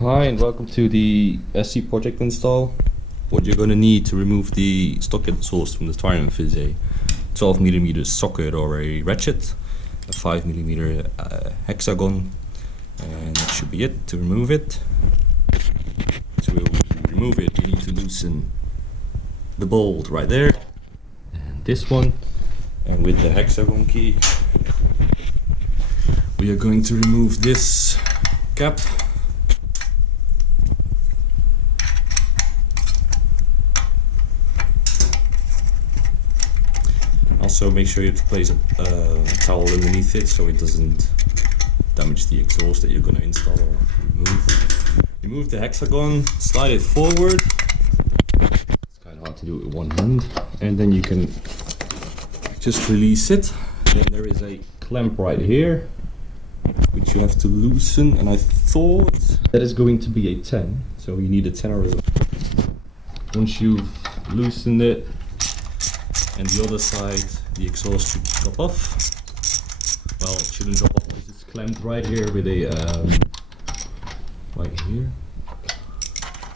Hi and welcome to the SC project install. What you're going to need to remove the stock exhaust from the Triumph is a 12mm socket or a ratchet, a 5mm hexagon, and that should be it to remove it. To remove it, you need to loosen the bolt right there and this one, and with the hexagon key we are going to remove this cap. Also make sure you place a towel underneath it so it doesn't damage the exhaust that you're going to install or remove. Remove the hexagon, slide it forward. It's kind of hard to do it with one hand. And then you can just release it. Then there is a clamp right here which you have to loosen, and I thought that is going to be a 10, so you need a 10 or a... Once you've loosened it, and the other side, the exhaust should drop off. Well, it shouldn't drop off because it's clamped right here with a right here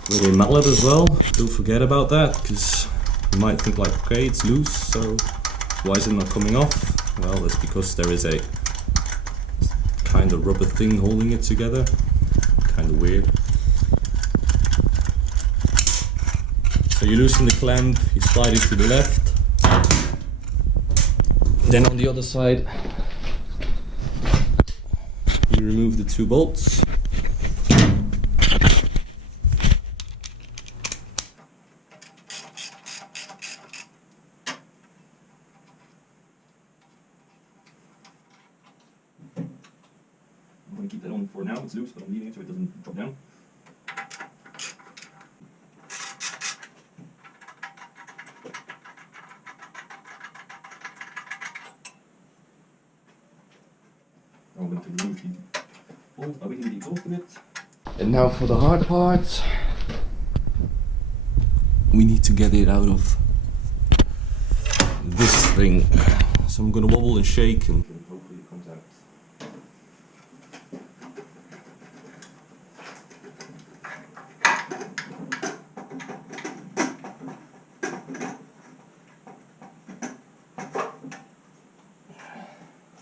with a mallet as well. Don't forget about that, because you might think like, okay, it's loose, so why is it not coming off? Well, that's because there is a kind of rubber thing holding it together. Kind of weird. So you loosen the clamp, you slide it to the left. Then on the other side, you remove the two bolts. I'm going to keep that on for now. It's loose, but I'm leaving it so it doesn't drop down. I'm going to remove the bolt by within the exhaust bit. And now for the hard part. We need to get it out of this thing. So I'm going to wobble and shake and